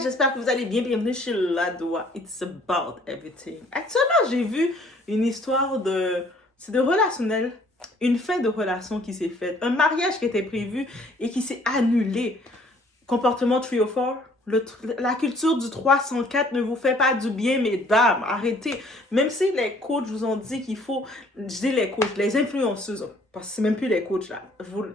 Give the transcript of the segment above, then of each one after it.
guys, j'espère que vous allez bien. Bienvenue chez Ladoa. It's about everything. Actuellement, j'ai vu une histoire de... C'est de relationnel. Une fin de relation qui s'est faite. Un mariage qui était prévu et qui s'est annulé. Comportement 304. La culture du 304 ne vous fait pas du bien, mesdames. Arrêtez. Même si les coachs vous ont dit qu'il faut... Je dis les coachs, les influenceuses. Parce que c'est même plus les coachs là.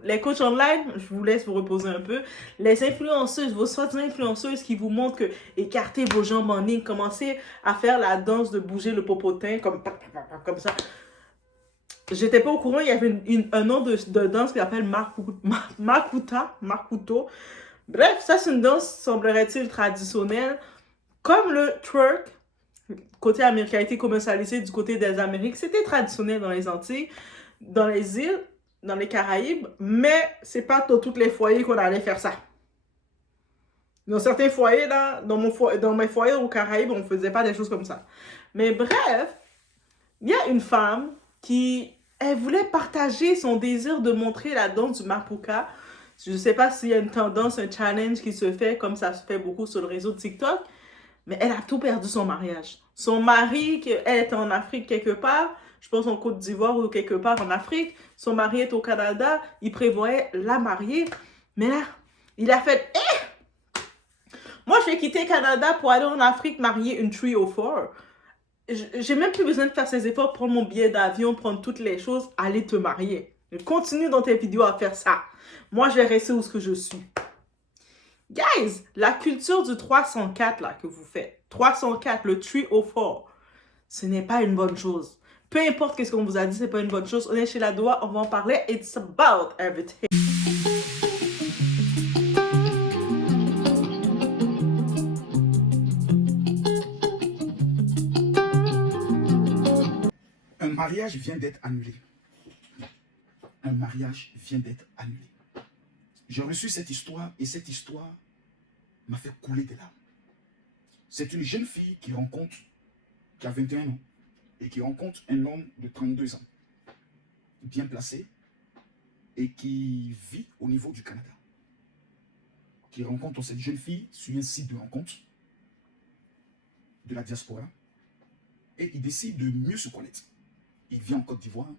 Les coachs online, je vous laisse vous reposer un peu. Les influenceuses, vos soi-disant influenceuses qui vous montrent que écartez vos jambes en ligne, commencez à faire la danse de bouger le popotin comme ça. J'étais pas au courant, il y avait un nom de danse qui s'appelle Makuto. Bref, ça c'est une danse, semblerait-il, traditionnelle. Comme le twerk, côté américain, a été commercialisé du côté des Amériques. C'était traditionnel dans les Antilles, dans les îles, dans les Caraïbes, mais c'est pas dans tous les foyers qu'on allait faire ça. Dans certains foyers, là, dans mes foyers aux Caraïbes, on faisait pas des choses comme ça. Mais bref, il y a une femme qui, elle voulait partager son désir de montrer la danse du Mapuka. Je ne sais pas s'il y a une tendance, un challenge qui se fait, comme ça se fait beaucoup sur le réseau TikTok, mais elle a tout perdu son mariage. Son mari, elle était en Afrique quelque part, je pense en Côte d'Ivoire ou quelque part en Afrique, son mari est au Canada, il prévoyait la marier, mais là, il a fait moi, je vais quitter le Canada pour aller en Afrique marier une 304. J'ai même plus besoin de faire ces efforts, prendre mon billet d'avion, prendre toutes les choses, aller te marier. Continue dans tes vidéos à faire ça. Moi, je vais rester où ce que je suis. Guys, la culture du 304 là que vous faites, 304, le 304, ce n'est pas une bonne chose. Peu importe ce qu'on vous a dit, c'est pas une bonne chose. On est chez Ladoa, on va en parler. It's about everything. Un mariage vient d'être annulé. Un mariage vient d'être annulé. J'ai reçu cette histoire et cette histoire m'a fait couler des larmes. C'est une jeune fille qui a 21 ans et qui rencontre un homme de 32 ans, bien placé et qui vit au niveau du Canada. Qui rencontre cette jeune fille sur un site de rencontre de la diaspora et il décide de mieux se connaître. Il vient en Côte d'Ivoire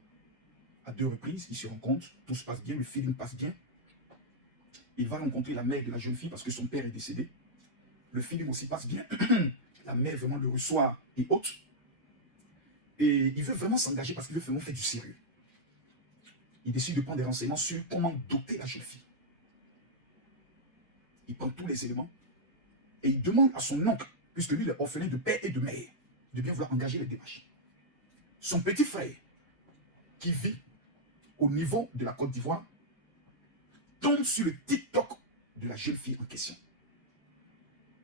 à 2 reprises, il se rencontre, tout se passe bien, le feeling passe bien. Il va rencontrer la mère de la jeune fille parce que son père est décédé. Le feeling aussi passe bien. La mère vraiment le reçoit et haute. Et il veut vraiment s'engager parce qu'il veut vraiment faire du sérieux. Il décide de prendre des renseignements sur comment doter la jeune fille. Il prend tous les éléments et il demande à son oncle, puisque lui il est orphelin de père et de mère, de bien vouloir engager les démarches. Son petit frère, qui vit au niveau de la Côte d'Ivoire, tombe sur le TikTok de la jeune fille en question.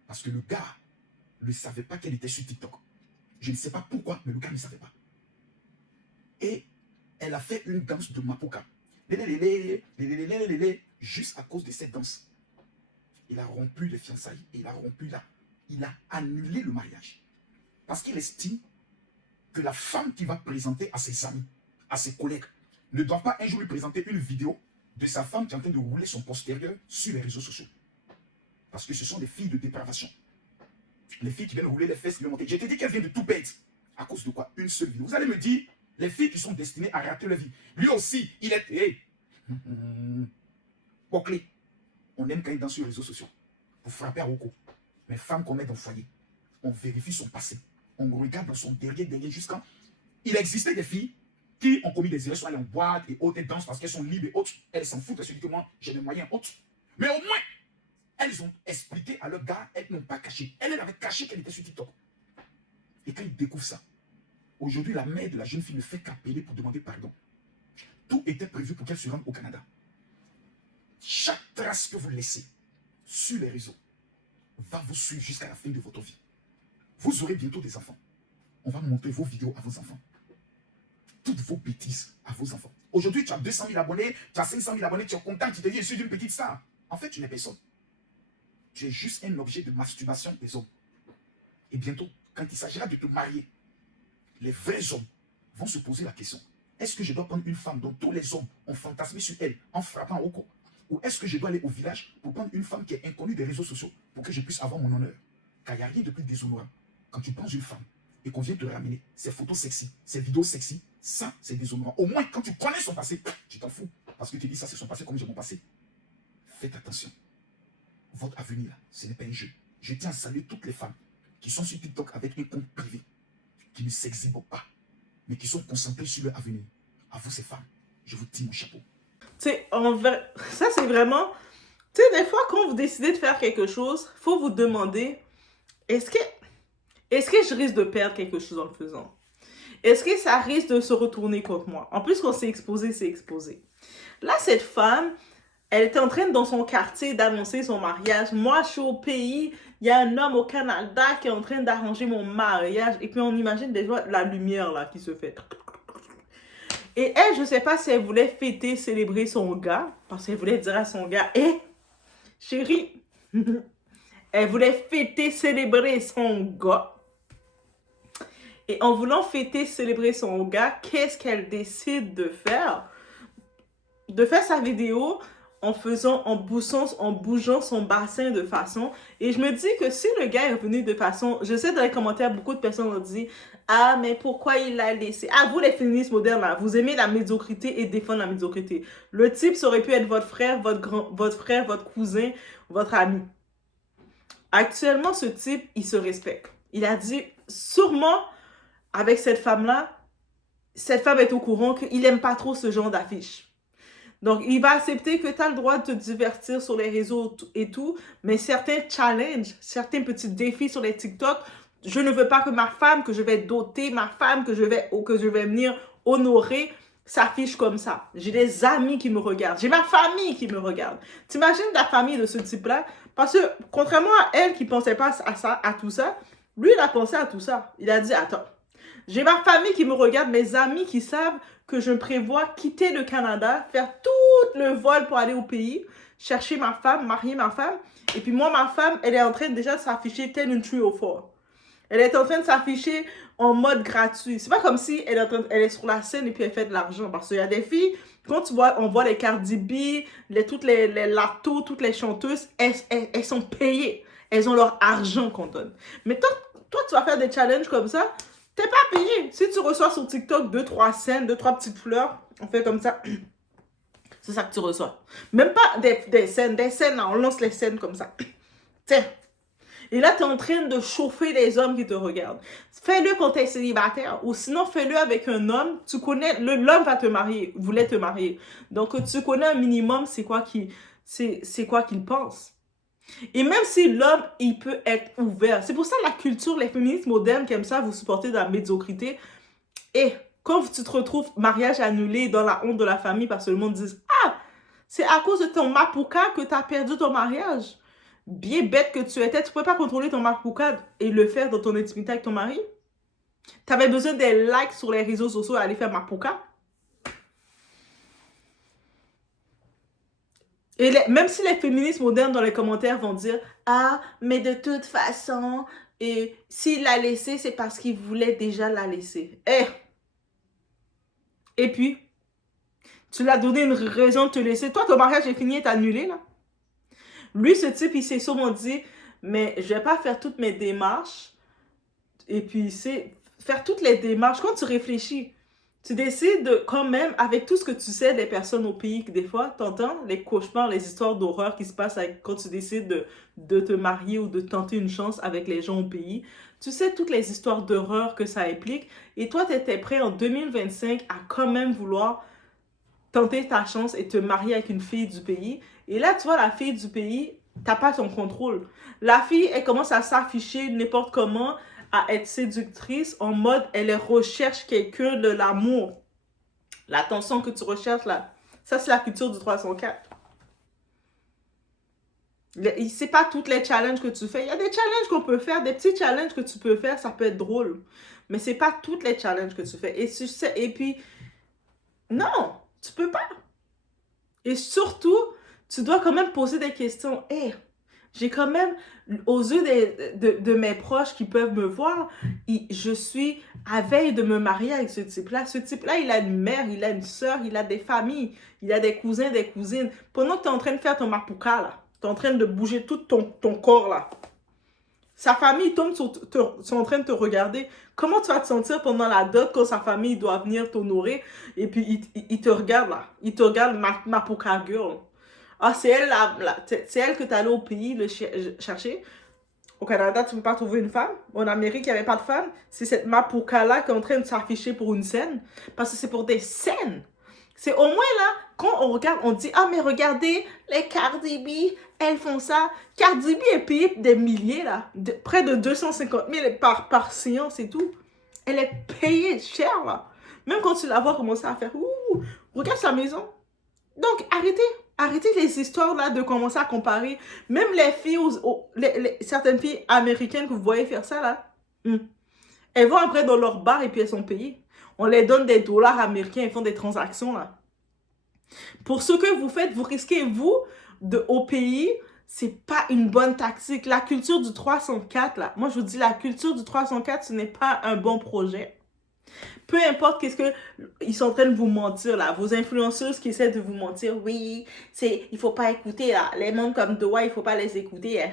Parce que le gars ne savait pas qu'elle était sur TikTok. Je ne sais pas pourquoi, mais le gars ne savait pas. Et elle a fait une danse de Mapuka. Juste à cause de cette danse. Il a rompu les fiançailles, il a annulé le mariage. Parce qu'il estime que la femme qui va présenter à ses amis, à ses collègues, ne doit pas un jour lui présenter une vidéo de sa femme qui est en train de rouler son postérieur sur les réseaux sociaux. Parce que ce sont des filles de dépravation. Les filles qui viennent rouler les fesses, qui viennent monter. J'ai dit qu'elles viennent de tout perdre. À cause de quoi? Une seule vidéo. Vous allez me dire, les filles qui sont destinées à rater leur vie. Lui aussi, il est... Hey. Clé. On aime quand il danse sur les réseaux sociaux. Pour frapper à Rocco. Mais femme qu'on met dans le foyer, on vérifie son passé. On regarde dans son derrière jusqu'à... Il existait des filles qui ont commis des erreurs, soit elles en boîte et autres, elles dansent parce qu'elles sont libres et autres. Elles s'en foutent, elles se disent que moi, j'ai des moyens autres. Mais au moins, elles ont expliqué à leur gars, elles n'ont pas caché. Elle avait caché qu'elle était sur TikTok. Et quand ils découvrent ça, aujourd'hui, la mère de la jeune fille ne fait qu'appeler pour demander pardon. Tout était prévu pour qu'elle se rende au Canada. Chaque trace que vous laissez sur les réseaux va vous suivre jusqu'à la fin de votre vie. Vous aurez bientôt des enfants. On va montrer vos vidéos à vos enfants. Toutes vos bêtises à vos enfants. Aujourd'hui, tu as 200 000 abonnés, tu as 500 000 abonnés, tu es content, tu te dis, je suis une petite star. En fait, tu n'es personne. Tu es juste un objet de masturbation des hommes. Et bientôt, quand il s'agira de te marier, les vrais hommes vont se poser la question. Est-ce que je dois prendre une femme dont tous les hommes ont fantasmé sur elle en frappant au cou? Ou est-ce que je dois aller au village pour prendre une femme qui est inconnue des réseaux sociaux pour que je puisse avoir mon honneur? Car il n'y a rien de plus déshonorant. Quand tu prends une femme et qu'on vient te ramener ses photos sexy, ses vidéos sexy, ça, c'est déshonorant. Au moins, quand tu connais son passé, tu t'en fous. Parce que tu dis, ça, c'est son passé comme j'ai mon passé. Faites attention. Votre avenir, ce n'est pas un jeu. Je tiens à saluer toutes les femmes qui sont sur TikTok avec un compte privé, qui ne s'exhibent pas, mais qui sont concentrées sur leur avenir. À vous, ces femmes, je vous tire mon chapeau. Tu sais, ça, c'est vraiment... Tu sais, des fois, quand vous décidez de faire quelque chose, il faut vous demander, est-ce que je risque de perdre quelque chose en le faisant? Est-ce que ça risque de se retourner contre moi? En plus, quand c'est exposé, c'est exposé. Là, cette femme, elle était en train, dans son quartier, d'annoncer son mariage. Moi, je suis au pays, il y a un homme au Canada qui est en train d'arranger mon mariage. Et puis, on imagine déjà la lumière là qui se fait. Et elle, je ne sais pas si elle voulait fêter, célébrer son gars, parce qu'elle voulait dire à son gars, hé, chérie, elle voulait fêter, célébrer son gars. Et en voulant fêter, célébrer son gars, qu'est-ce qu'elle décide de faire? De faire sa vidéo en bougeant son bassin de façon. Et je me dis que si le gars est venu de façon... Je sais dans les commentaires, beaucoup de personnes ont dit « Ah, mais pourquoi il l'a laissé? » Ah, vous les féministes modernes, là, vous aimez la médiocrité et défendre la médiocrité. Le type, ça aurait pu être votre frère, votre cousin, votre ami. Actuellement, ce type, il se respecte. Il a dit, sûrement, avec cette femme-là, cette femme est au courant qu'il n'aime pas trop ce genre d'affiche. Donc, il va accepter que tu as le droit de te divertir sur les réseaux et tout, mais certains challenges, certains petits défis sur les TikTok, je ne veux pas que ma femme, que je vais doter, ma femme, que je vais venir honorer, s'affiche comme ça. J'ai des amis qui me regardent. J'ai ma famille qui me regarde. T'imagines la famille de ce type-là? Parce que, contrairement à elle qui ne pensait pas à ça, à tout ça, lui, il a pensé à tout ça. Il a dit, attends, j'ai ma famille qui me regarde, mes amis qui savent que je prévois quitter le Canada, faire tout le vol pour aller au pays, chercher ma femme, marier ma femme. Et puis moi, ma femme, elle est en train déjà de s'afficher telle une trio fort. Elle est en train de s'afficher en mode gratuit. C'est pas comme si elle est sur la scène et puis elle fait de l'argent. Parce qu'il y a des filles, quand on voit les Cardi B, toutes les Lato, toutes les chanteuses, elles sont payées. Elles ont leur argent qu'on donne. Mais toi, tu vas faire des challenges comme ça, t'es pas payé. Si tu reçois sur TikTok 2-3 scènes, 2-3 petites fleurs, on fait comme ça. C'est ça que tu reçois. Même pas des scènes, là, on lance les scènes comme ça. Tiens. Et là, tu es en train de chauffer les hommes qui te regardent. Fais-le quand tu es célibataire. Ou sinon, fais-le avec un homme. Tu connais, l'homme va te marier, voulait te marier. Donc, tu connais un minimum, c'est quoi qu'il pense. Et même si l'homme, il peut être ouvert. C'est pour ça la culture, les féministes modernes qui aiment ça, vous supportez de la médiocrité. Et quand tu te retrouves mariage annulé dans la honte de la famille parce que le monde dit « Ah, c'est à cause de ton mapuka que tu as perdu ton mariage. » Bien bête que tu étais, tu ne pouvais pas contrôler ton mapuka et le faire dans ton intimité avec ton mari. Tu avais besoin des likes sur les réseaux sociaux et aller faire mapuka. Et même si les féministes modernes dans les commentaires vont dire « Ah, mais de toute façon, et s'il l'a laissé, c'est parce qu'il voulait déjà la laisser. » Et puis, tu l'as donné une raison de te laisser. Toi, ton mariage est fini et est annulé, là. Lui, ce type, il s'est sûrement dit « Mais je vais pas faire toutes mes démarches. » Et puis, c'est faire toutes les démarches. Quand tu réfléchis, tu décides de, quand même, avec tout ce que tu sais des personnes au pays, que des fois, t'entends les cauchemars, les histoires d'horreur qui se passent quand tu décides de te marier ou de tenter une chance avec les gens au pays. Tu sais toutes les histoires d'horreur que ça implique. Et toi, tu étais prêt en 2025 à quand même vouloir tenter ta chance et te marier avec une fille du pays. Et là, tu vois, la fille du pays, t'as pas ton contrôle. La fille, elle commence à s'afficher n'importe comment, à être séductrice, en mode, elle recherche quelqu'un de l'amour. L'attention que tu recherches, là. Ça, c'est la culture du 304. C'est pas toutes les challenges que tu fais. Il y a des challenges qu'on peut faire, des petits challenges que tu peux faire, ça peut être drôle. Mais c'est pas toutes les challenges que tu fais. Et puis, non, tu peux pas. Et surtout, tu dois quand même poser des questions. Hey, J'ai quand même, aux yeux de mes proches qui peuvent me voir, je suis à veille de me marier avec ce type-là. Ce type-là, il a une mère, il a une soeur, il a des familles, il a des cousins, des cousines. Pendant que tu es en train de faire ton mapuka, là, tu es en train de bouger tout ton corps, là. Sa famille tombe sont en train de te regarder. Comment tu vas te sentir pendant la dot quand sa famille doit venir t'honorer et puis il te regarde, là. Il te regarde, mapuka girl. Ah, c'est elle, c'est elle que tu allé au pays chercher. Au Canada, tu ne peux pas trouver une femme. En Amérique, il n'y avait pas de femme. C'est cette Mapuka-là qui est en train de s'afficher pour une scène. Parce que c'est pour des scènes. C'est au moins là, quand on regarde, on dit, ah, mais regardez, les Cardi B, elles font ça. Cardi B est payée des milliers, là. Près de 250 000 par séance et tout. Elle est payée cher, là. Même quand tu la vois commencer à faire, ouh, regarde sa maison. Donc, arrêtez les histoires là de commencer à comparer. Même les filles, certaines filles américaines que vous voyez faire ça là, elles vont après dans leur bar et puis elles sont payées. On les donne des dollars américains, elles font des transactions là. Pour ce que vous faites, vous risquez vous au pays, c'est pas une bonne tactique. La culture du 304 là, moi je vous dis la culture du 304, ce n'est pas un bon projet. Peu importe qu'est-ce que ils sont en train de vous mentir là, vos influenceuses qui essaient de vous mentir, oui, il faut pas écouter là, les mondes comme toi, il faut pas les écouter. Hein.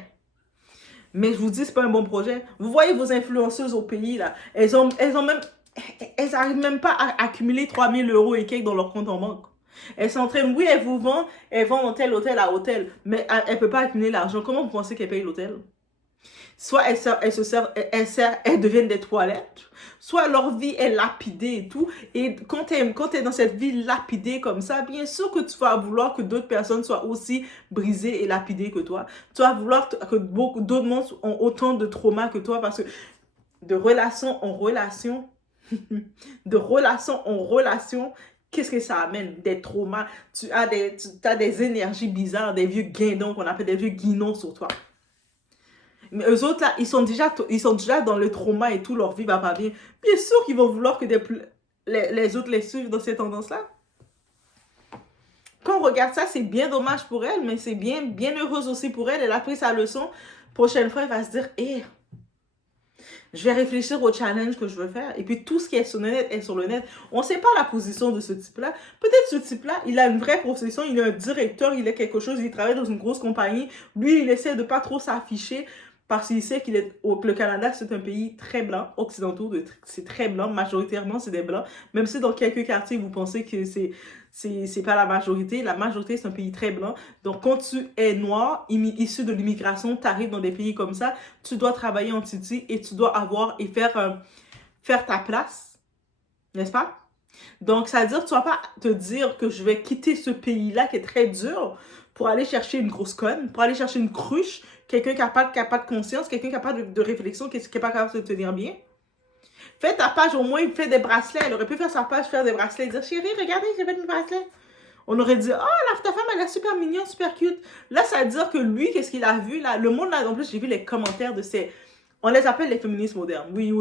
Mais je vous dis, c'est pas un bon projet. Vous voyez vos influenceuses au pays là, elles arrivent même pas à accumuler 3 000 € et quelques dans leur compte en banque. Elles sont en train, oui, elles vendent hôtel, hôtel à hôtel, mais elles ne peuvent pas accumuler l'argent. Comment vous pensez qu'elles payent l'hôtel? Soit elles deviennent des toilettes, soit leur vie est lapidée et tout. Et quand tu es dans cette vie lapidée comme ça, bien sûr que tu vas vouloir que d'autres personnes soient aussi brisées et lapidées que toi. Tu vas vouloir que beaucoup d'autres monde ont autant de traumas que toi parce que de relation en relation, de relation en relation, qu'est-ce que ça amène? Des traumas. Tu as des énergies bizarres, des vieux guindons qu'on appelle des vieux guinons sur toi. Mais eux autres, là, ils sont déjà dans le trauma et tout, leur vie va pas bien. Bien sûr qu'ils vont vouloir que les autres les suivent dans ces tendances-là. Quand on regarde ça, c'est bien dommage pour elle, mais c'est bien heureuse aussi pour elle. Elle a pris sa leçon. Prochaine fois, elle va se dire, je vais réfléchir au challenge que je veux faire. Et puis, tout ce qui est sur le net est sur le net. On ne sait pas la position de ce type-là. Peut-être ce type-là, il a une vraie position, il est un directeur, il est quelque chose, il travaille dans une grosse compagnie. Lui, il essaie de pas trop s'afficher parce qu'il sait le Canada, c'est un pays très blanc, occidentaux, c'est très blanc, majoritairement, c'est des blancs. Même si dans quelques quartiers, vous pensez que c'est pas la majorité c'est un pays très blanc. Donc, quand tu es noir, issu de l'immigration, tu arrives dans des pays comme ça, tu dois travailler en Titi et tu dois avoir et faire ta place, n'est-ce pas? Donc, ça veut dire que tu vas pas te dire que je vais quitter ce pays-là qui est très dur pour aller chercher une grosse conne, pour aller chercher une cruche, quelqu'un qui n'a pas de conscience, quelqu'un qui n'a pas de réflexion, qui n'est pas capable de se tenir bien. Fais ta page, au moins, il fait des bracelets. Elle aurait pu faire sa page, faire des bracelets et dire, chérie, regardez, j'ai fait des bracelets. On aurait dit, oh, ta femme, elle est super mignonne, super cute. Là, ça veut dire que lui, qu'est-ce qu'il a vu, là? Le monde, là, en plus, j'ai vu les commentaires de ces... On les appelle les féministes modernes. Oui.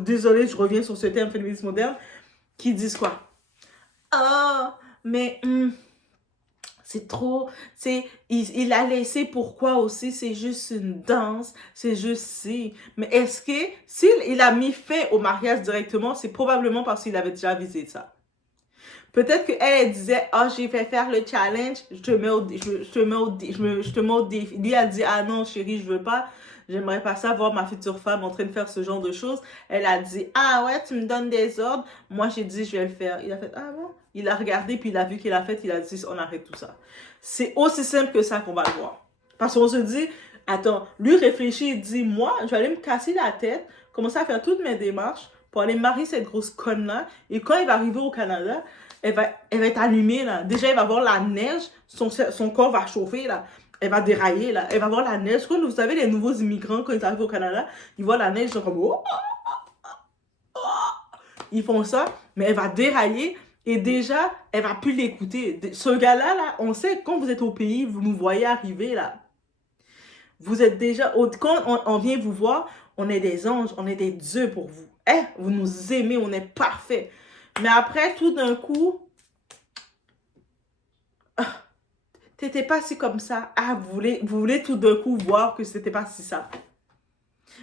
Désolée, je reviens sur ce terme féministe moderne. Qui disent quoi? Mais... c'est trop, il a laissé pourquoi aussi, c'est juste une danse, c'est juste si. Mais est-ce que, s'il a mis fin au mariage directement, c'est probablement parce qu'il avait déjà visé ça. Peut-être qu'elle disait, j'ai fait faire le challenge, je te mets au défi. Lui a dit, ah non chérie, je veux pas. J'aimerais pas ça voir ma future femme en train de faire ce genre de choses. Elle a dit, ah ouais, tu me donnes des ordres. Moi, j'ai dit, je vais le faire. Il a fait, ah bon? Il a regardé, puis il a vu qu'il a fait, il a dit, on arrête tout ça. C'est aussi simple que ça qu'on va le voir. Parce qu'on se dit, attends, lui réfléchit, il dit, moi, je vais aller me casser la tête, commencer à faire toutes mes démarches pour aller marier cette grosse conne-là. Et quand il va arriver au Canada, elle va être allumée, là. Déjà, elle va voir la neige, son corps va chauffer, là. Elle va dérailler, là. Elle va voir la neige. Quand vous savez, les nouveaux immigrants, quand ils arrivent au Canada, ils voient la neige, ils sont comme, ils font ça, mais elle va dérailler. Et déjà, elle va plus l'écouter. Ce gars-là, là, on sait que quand vous êtes au pays, vous nous voyez arriver, là. Vous êtes déjà... Quand on vient vous voir, on est des anges, on est des dieux pour vous. Vous nous aimez, on est parfait. Mais après, tout d'un coup... t'étais pas si comme ça. Ah, vous voulez tout d'un coup voir que c'était pas si ça.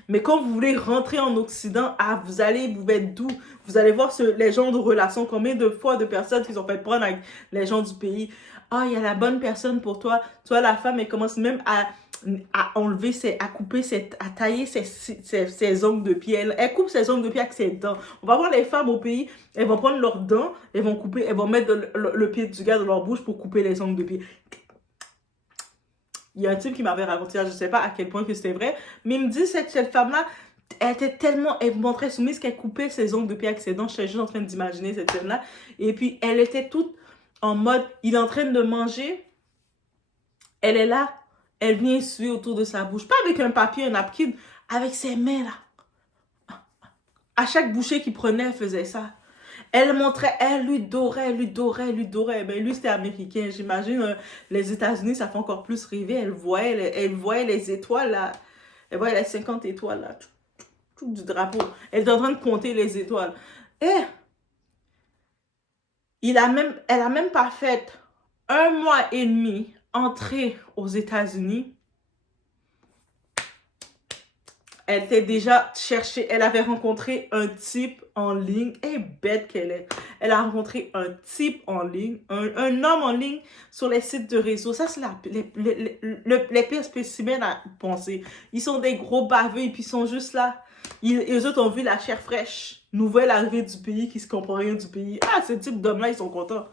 Mais quand vous voulez rentrer en Occident, ah, vous allez vous mettre doux. Vous allez voir les gens de relations. Combien de fois de personnes qui sont fait prendre avec les gens du pays. Ah, il y a la bonne personne pour toi. Toi, la femme, elle commence même à enlever, à couper, à tailler ses ongles de pied. Elle coupe ses ongles de pied avec ses dents. On va voir les femmes au pays, elles vont prendre leurs dents, elles vont couper, elles vont mettre le pied du gars dans leur bouche pour couper les ongles de pied. Il y a un type qui m'avait raconté ça, je sais pas à quel point que c'était vrai, mais il me dit cette femme-là, elle montrait soumise qu'elle coupait ses ongles de pied avec ses dents. J'étais juste en train d'imaginer cette scène-là. Et puis, elle était toute en mode, il est en train de manger, elle est là, elle vient essuyer autour de sa bouche. Pas avec un papier, un napkin, avec ses mains là. À chaque bouchée qu'il prenait, elle faisait ça. Elle montrait, elle lui dorait. Ben lui, c'était américain. J'imagine, les États-Unis, ça fait encore plus rêver. Elle voyait les étoiles là. Elle voyait les 50 étoiles là. Tout du drapeau. Elle est en train de compter les étoiles. Et elle a même pas fait 1 mois et demi entrée aux États-Unis. Elle était déjà cherchée, elle avait rencontré un type en ligne, et bête qu'elle est. Elle a rencontré un type en ligne, un homme en ligne sur les sites de réseau. Ça, c'est les pires spécimens à penser. Ils sont des gros baveux et puis ils sont juste là. Eux autres ont vu la chair fraîche, nouvelle arrivée du pays qui se comprend rien du pays. Ah, ce type d'homme-là, ils sont contents.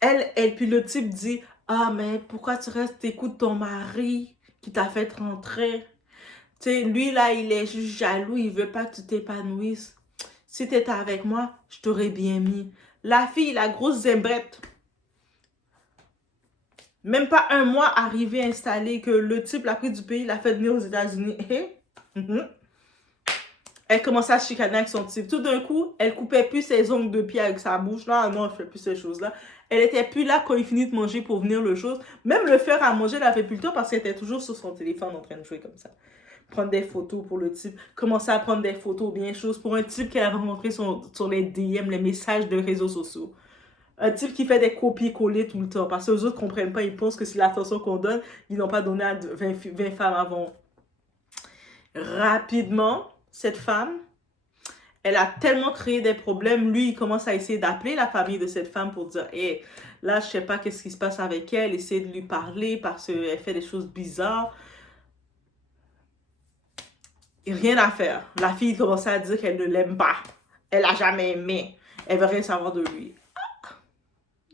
Puis le type dit, ah, mais pourquoi tu restes, t'écoutes ton mari qui t'a fait rentrer? Tu sais, lui, là, il est juste jaloux, il veut pas que tu t'épanouisses. Si t'étais avec moi, je t'aurais bien mis. La fille, la grosse zimbrette. Même pas 1 mois arrivé, installé, que le type l'a pris du pays, l'a fait venir aux États-Unis. Elle commençait à chicaner avec son type. Tout d'un coup, elle coupait plus ses ongles de pied avec sa bouche. Là, non, elle fait plus ces choses-là. Elle était plus là quand il finit de manger pour venir le chose. Même le faire à manger, elle avait plus le temps parce qu'elle était toujours sur son téléphone en train de jouer comme ça. Prendre des photos pour le type, commencer à prendre des photos bien choses pour un type qu'elle avait rencontré sur les DM, les messages de réseaux sociaux. Un type qui fait des copier-coller tout le temps parce que les autres ne comprennent pas, ils pensent que c'est l'attention qu'on donne, ils n'ont pas donné à 20 femmes avant. Rapidement, cette femme, elle a tellement créé des problèmes, lui, il commence à essayer d'appeler la famille de cette femme pour dire, hey, là, je sais pas qu'est-ce qui se passe avec elle, essayer de lui parler parce qu'elle fait des choses bizarres. Rien à faire. La fille commençait à dire qu'elle ne l'aime pas. Elle l'a jamais aimé. Elle veut rien savoir de lui.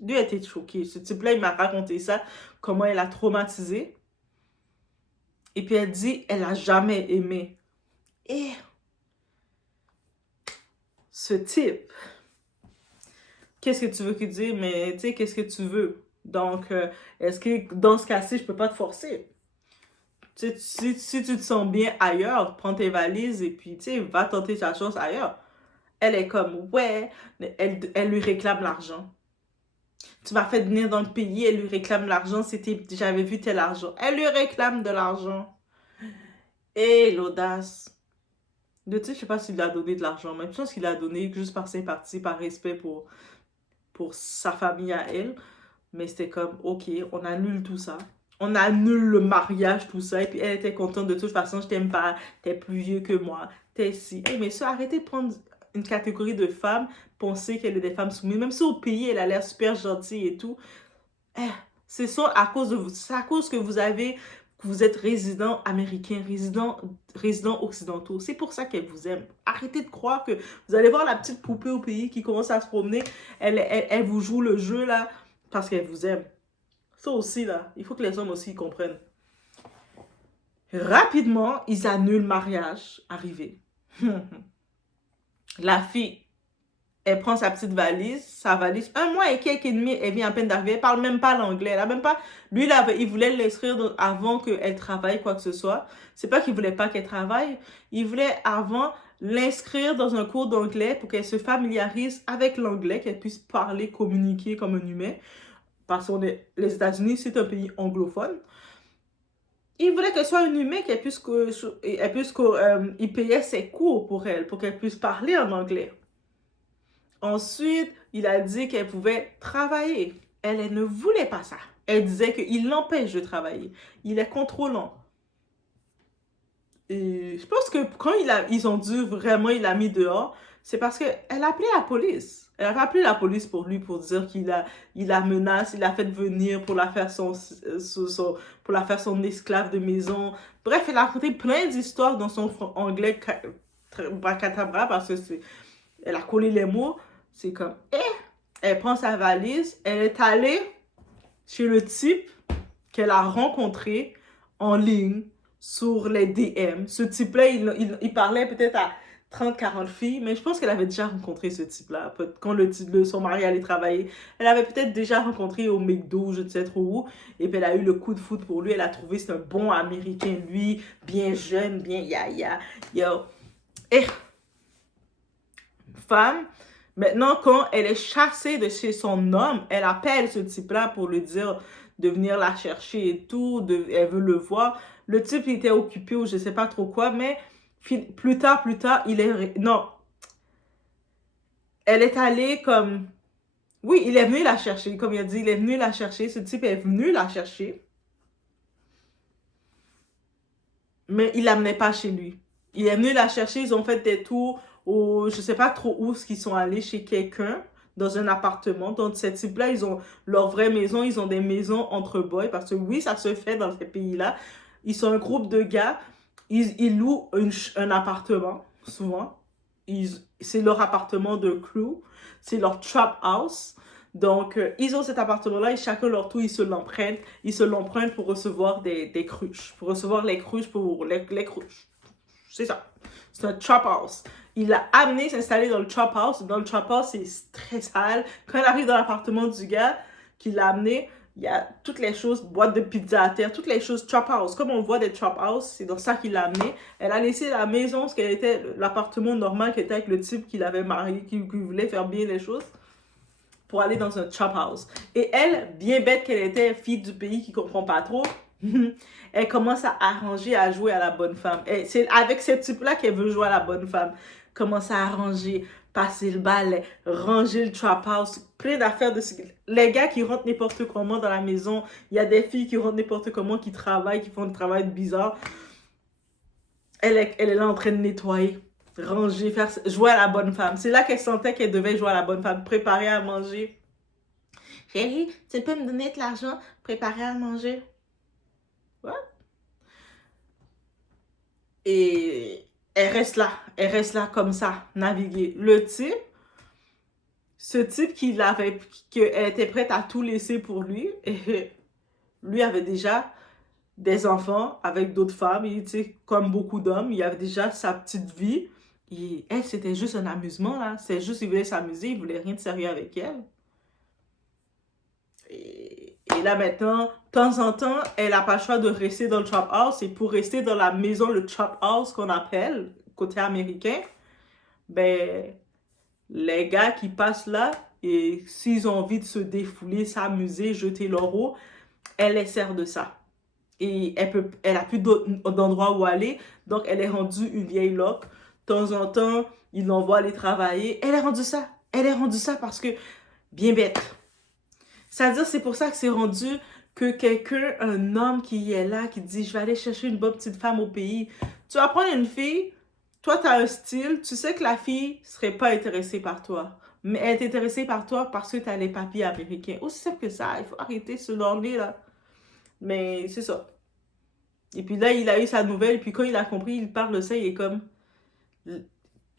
Lui a été choqué. Ce type-là, il m'a raconté ça, comment elle a traumatisé. Et puis elle dit, elle n'a jamais aimé. Et ce type, qu'est-ce que tu veux qu'il dise? Mais tu sais, qu'est-ce que tu veux? Donc, est-ce que dans ce cas-ci, je peux pas te forcer? Si tu te sens bien ailleurs, prends tes valises et puis, tu sais, va tenter ta chance ailleurs. Elle est comme, ouais, elle lui réclame l'argent. Tu m'as fait venir dans le pays, elle lui réclame l'argent, j'avais vu tel argent. Elle lui réclame de l'argent. Et l'audace. Le type, je sais pas s'il a donné de l'argent, mais je pense qu'il a donné juste par sympathie, par respect pour sa famille à elle. Mais c'était comme, ok, on annule tout ça. On annule le mariage, tout ça. Et puis elle était contente de toute façon, je t'aime pas, t'es plus vieux que moi, t'es si. Hey, mais ça, arrêtez de prendre une catégorie de femmes, penser qu'elle est des femmes soumises. Même si au pays, elle a l'air super gentille et tout. C'est ça à cause de vous. C'est à cause que vous êtes résident américain, résident occidentaux. C'est pour ça qu'elle vous aime. Arrêtez de croire que vous allez voir la petite poupée au pays qui commence à se promener. Elle vous joue le jeu là parce qu'elle vous aime. Ça aussi, là, il faut que les hommes aussi comprennent. Rapidement, ils annulent le mariage arrivé. La fille, elle prend sa petite valise, sa valise. 1 mois et quelques demi, elle vient à peine d'arriver. Elle parle même pas l'anglais. Elle a même pas... Lui, il voulait l'inscrire avant qu'elle travaille quoi que ce soit. C'est pas qu'il voulait pas qu'elle travaille. Il voulait avant l'inscrire dans un cours d'anglais pour qu'elle se familiarise avec l'anglais, qu'elle puisse parler, communiquer comme un humain. Parce que les États-Unis, c'est un pays anglophone. Il voulait qu'elle soit un humain, il payait ses cours pour elle, pour qu'elle puisse parler en anglais. Ensuite, il a dit qu'elle pouvait travailler. Elle ne voulait pas ça. Elle disait qu'il l'empêche de travailler. Il est contrôlant. Et je pense que quand ils ont dû vraiment, il l'a mis dehors, c'est parce qu'elle a appelé la police. Elle a appelé la police pour lui, pour dire il la menace, il l'a fait venir pour la faire pour la faire son esclave de maison. Bref, elle a raconté plein d'histoires dans son anglais catabra parce que elle a collé les mots. C'est comme, elle prend sa valise, elle est allée chez le type qu'elle a rencontré en ligne sur les DM. Ce type-là, il parlait peut-être à 30-40 filles, mais je pense qu'elle avait déjà rencontré ce type-là. Quand son mari allait travailler, elle avait peut-être déjà rencontré au McDo, je ne sais trop où, et puis elle a eu le coup de foudre pour lui. Elle a trouvé c'est un bon Américain, lui, bien jeune, bien yo. Et femme, maintenant, quand elle est chassée de chez son homme, elle appelle ce type-là pour lui dire de venir la chercher et tout, elle veut le voir. Le type, il était occupé ou je sais pas trop quoi, mais plus tard, non. Elle est allée comme... Oui, il est venu la chercher, comme il a dit, il est venu la chercher. Ce type est venu la chercher. Mais il l'amenait pas chez lui. Il est venu la chercher, ils ont fait des tours je sais pas trop où, qu'ils sont allés chez quelqu'un dans un appartement. Donc, ces types-là, ils ont leur vraie maison, ils ont des maisons entre boys, parce que oui, ça se fait dans ces pays-là. Ils sont un groupe de gars, ils louent un appartement, souvent. C'est leur appartement de crew, c'est leur trap house. Donc, ils ont cet appartement-là et chacun leur tour, ils se l'empruntent pour recevoir des cruches, pour recevoir les cruches pour les cruches. C'est ça. C'est un trap house. Il l'a amené s'installer dans le trap house. Dans le trap house, c'est très sale. Quand elle arrive dans l'appartement du gars qui l'a amené, il y a toutes les choses, boîte de pizza à terre, toutes les choses trap house. Comme on voit des trap house, c'est dans ça qu'il l'a amené. Elle a laissé la maison, ce qu'elle était, l'appartement normal qui était avec le type qu'il avait marié, qui voulait faire bien les choses, pour aller dans un trap house. Et elle, bien bête qu'elle était, fille du pays qui comprend pas trop, elle commence à arranger, à jouer à la bonne femme. C'est avec ce type-là qu'elle veut jouer à la bonne femme. Commence à arranger, passer le balai, ranger le trap house, plein d'affaires de... Les gars qui rentrent n'importe comment dans la maison, il y a des filles qui rentrent n'importe comment, qui travaillent, qui font du travail bizarre. Elle est là en train de nettoyer, ranger, jouer à la bonne femme. C'est là qu'elle sentait qu'elle devait jouer à la bonne femme, préparer à manger. Chérie, tu peux me donner de l'argent, préparer à manger? Ouais. Et elle reste là comme ça, naviguer. Ce type qu'elle était prête à tout laisser pour lui, et lui avait déjà des enfants avec d'autres femmes, il était comme beaucoup d'hommes, il avait déjà sa petite vie, et elle, c'était juste un amusement, là. C'est juste, il voulait s'amuser, il voulait rien de sérieux avec elle. Et là maintenant, de temps en temps, elle n'a pas le choix de rester dans le trap house. Et pour rester dans la maison, le trap house qu'on appelle, côté américain, ben, les gars qui passent là, et s'ils ont envie de se défouler, s'amuser, jeter leur eau, elle les sert de ça. Et elle a plus d'endroit où aller, donc elle est rendue une vieille loque. De temps en temps, ils l'envoient aller travailler. Elle est rendue ça. Elle est rendue ça parce que, bien bête. C'est-à-dire, c'est pour ça que c'est rendu que quelqu'un, un homme qui est là, qui dit « Je vais aller chercher une bonne petite femme au pays. » Tu vas prendre une fille, toi, tu as un style, tu sais que la fille serait pas intéressée par toi. Mais elle est intéressée par toi parce que tu as les papiers américains. Aussi simple que ça, il faut arrêter ce orner là. Mais c'est ça. Et puis là, il a eu sa nouvelle, puis quand il a compris, il parle de ça, il est comme...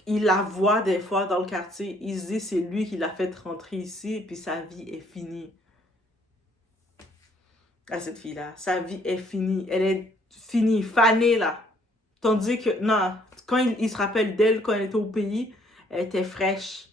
Il la voit des fois dans le quartier, il se dit c'est lui qui l'a fait rentrer ici, et puis sa vie est finie. À cette fille-là, sa vie est finie, elle est finie, fanée là. Tandis que, non, quand il se rappelle d'elle, quand elle était au pays, elle était fraîche,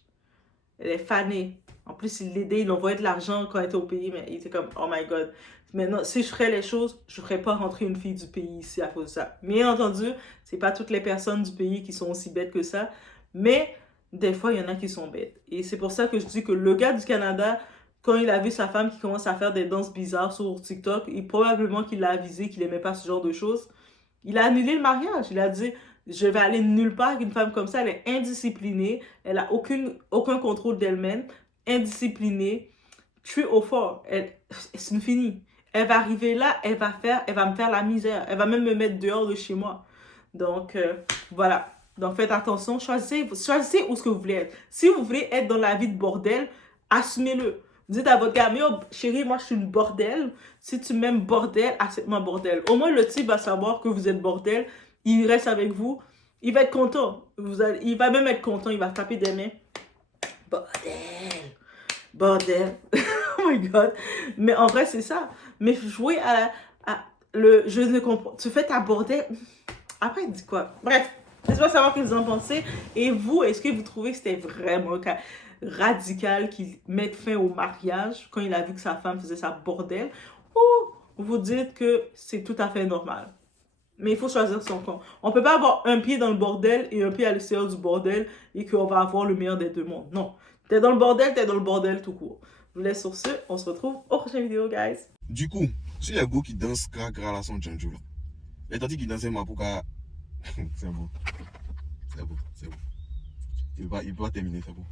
elle est fanée. En plus, il l'aidait, il envoyait de l'argent quand elle était au pays, mais il était comme, oh my god. Maintenant, si je ferais les choses, je ne ferais pas rentrer une fille du pays ici à cause de ça. Bien entendu, c'est pas toutes les personnes du pays qui sont aussi bêtes que ça, mais des fois, il y en a qui sont bêtes. Et c'est pour ça que je dis que le gars du Canada, quand il a vu sa femme qui commence à faire des danses bizarres sur TikTok, probablement qu'il l'a avisé qu'il n'aimait pas ce genre de choses. Il a annulé le mariage. Il a dit, je vais aller nulle part avec une femme comme ça. Elle est indisciplinée. Elle a aucun contrôle d'elle-même. Indisciplinée. tuer au fort. C'est une finie. Elle va arriver là, elle va me faire la misère. Elle va même me mettre dehors de chez moi. Donc, voilà. Donc, faites attention. Choisissez où ce que vous voulez être. Si vous voulez être dans la vie de bordel, assumez-le. Dites à votre gars, yo, chérie, moi, je suis une bordel. Si tu m'aimes bordel, accepte-moi bordel. Au moins, le type va savoir que vous êtes bordel. Il reste avec vous. Il va être content. Il va même être content. Il va taper des mains. Bordel. Bordel. Oh my God. Mais en vrai, c'est ça. Mais jouer à le je ne comprends. Tu fais ta bordel. Après, il dit quoi? Bref, laissez-moi savoir ce que vous en pensez. Et vous, est-ce que vous trouvez que c'était vraiment radical qu'il mette fin au mariage quand il a vu que sa femme faisait sa bordel? Ou vous dites que c'est tout à fait normal? Mais il faut choisir son camp. On peut pas avoir un pied dans le bordel et un pied à l'extérieur du bordel et qu'on va avoir le meilleur des deux mondes. Non. T'es dans le bordel tout court. Je vous laisse sur ce. On se retrouve au prochain vidéo, guys. Du coup, si les go qui dansent gra là son Django là, les tantis qui dansaient Mapuka, c'est bon. C'est bon, c'est bon. Il va terminer, c'est bon.